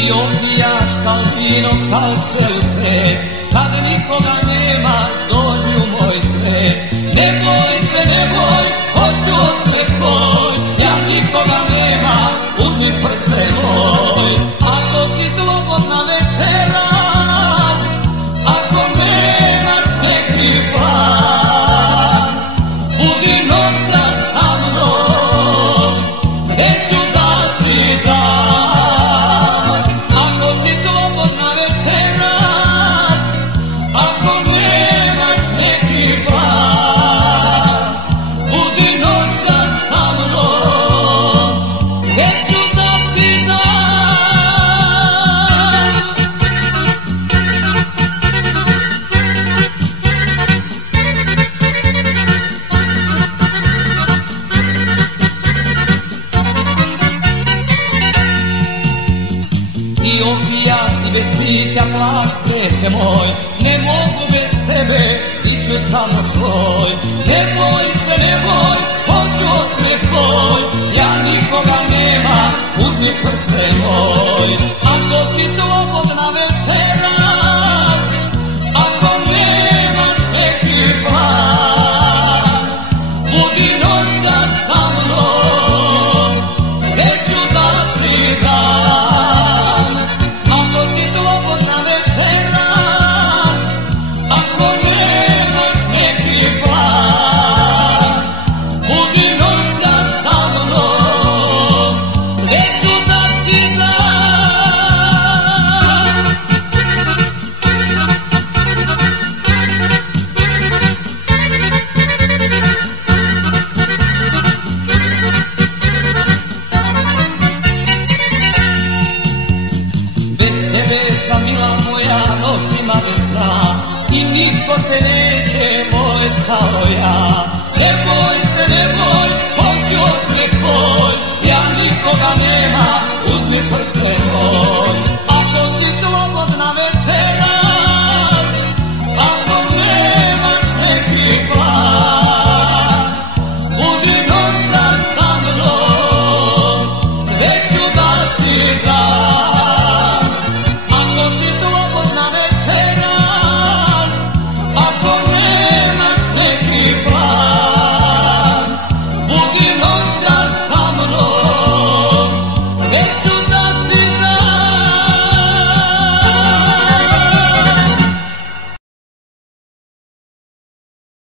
I opijaš kao vino, kao čelice, kad nikoga nema, dođi u moj svet. Ne boj se, ne boj, hoću osmeh tvoj, ja nikoga nema, uzmi prste moj. Ako si slobodna večeras, ako nemaš neki plan, budi noćas sa mnom, sve ću da ti dam. Ako si slobodna večeras, ako nemaš neki plan, budi noćas sa mnom, sve ću da ti dam. I opijaš i bez pića plać cvete moj, ne mogu bez tebe, bit ću samo tvoj. Ne boj se, ne boj, hoću osmeh tvoj, ja nikoga nema, uzmi prste moj. Ako si slobodna večeras, ako nemaš neki plan, budi noćas sa mnom, sve ću da ti dam. Ako si slobodna večeras, ako nemaš neki plan, budi noćas sa mnom, sve ću da ti dam. Bez tebe sam mila moja, noćima bez sna, i niko te neće volit kao ja.